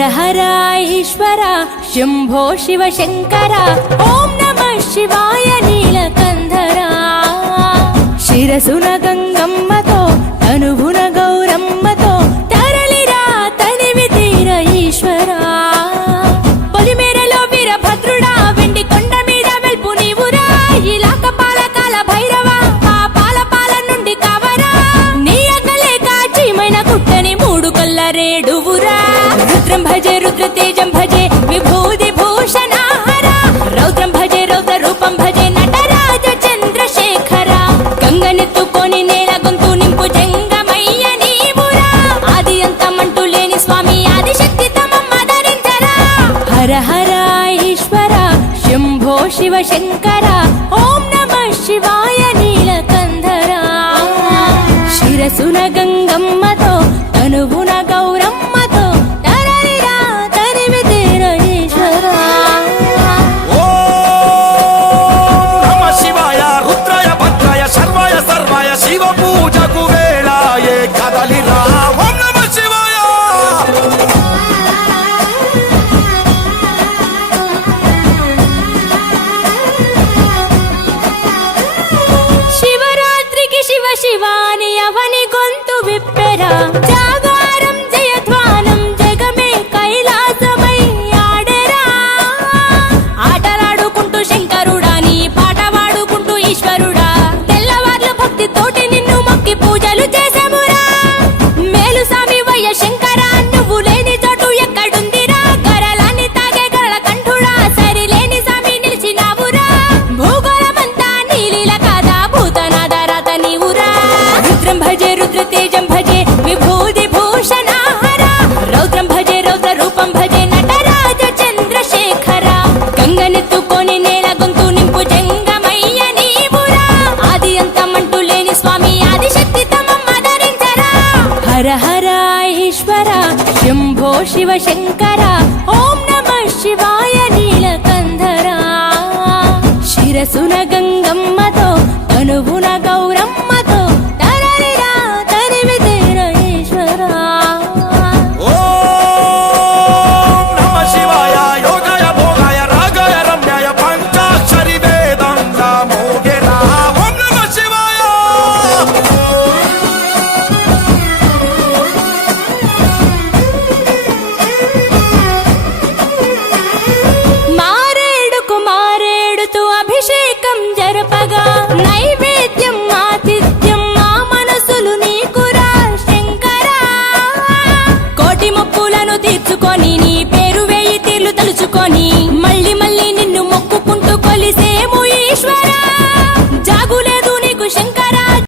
హర హర ఈశ్వర శంభో శివ శంకర ఓం నమః శివాయ నీలకంధర శిరసున గంగమ్మతో తనువున గౌరమ్మతో తరలిరా తనివి తీర ఈశ్వర పొలిమేరలో వీరభద్రుడా వెండి కొండ మీద వెల్పు నీవురా ఇలాక పాలకాల భైరవ పాపాల పాల నుండి కావరా నీ అగ్గలే కాచిమైన కుట్టని మూడు కొల్ల రేడువురా రుద్రం భజే రుద్ర తేజం భజే విభూది భూషణ హర రౌద్రం భజే రౌద్ర రూపం భజే నటరాజ చంద్రశేఖర గంగనెత్తుకొని నేల గొంతు నింపు జంగమయ్య నీవురా ఆది అంతమంటూ లేని స్వామి ఆదిశక్తి తమమ్మ ధరించరా హర హర ఈశ్వర శంభో శివ శంకర ఓం నమః శివాయ నీలకంధర శిరసున గంగమ్మతో తనువున గౌరమ్మతో తరలిరా తనివి తీర ఈశ్వర నమ శివాయ రుద్రాయ భద్రాయ శర్వాయ సర్వాయ శివ పూజకు వేళాయే కదలిరా ఓం నమ శివాయ శివరాత్రికి శివ శివాని అవని గొంతు విప్పెరా జాగారం జయధ్వానం జగమే కైలాసమై ఆడెరా ఆటలాడుకుంటూ శంకరుడా నీ పాట వాడుకుంటూ ఈశ్వరుడా తెల్లవార్లు భక్తితోటి నిన్ను మొక్కి పూజలు చేసామురా మేలు సామి వయ్య శంకర నువ్వు లేని చోటు ఎక్కడుందిరా గరలాన్ని తాగే గరళ కంఠుడా సరిలేని సామి నిలిచినావురా భూగోళమంతా నీలీల కాదా భూతనాద రాత నీవురా రుద్రం భజే రుద్ర తేజం భజే విభూది భూషణ హర రౌద్రం భజే రౌద్ర రూపం భజే నటరాజ చంద్రశేఖర గంగనెత్తుకొని నేల గొంతు నింపు జంగమయ్య నీవురా ఆది అంతమంటూ లేని స్వామి ఆదిశక్తి తమమ్మ ధరించరా హర హర ఈశ్వర శంభో శివ శంకర ఓం నమః శివాయ నీలకంధర శిరసున గంగమ్మతో తనువున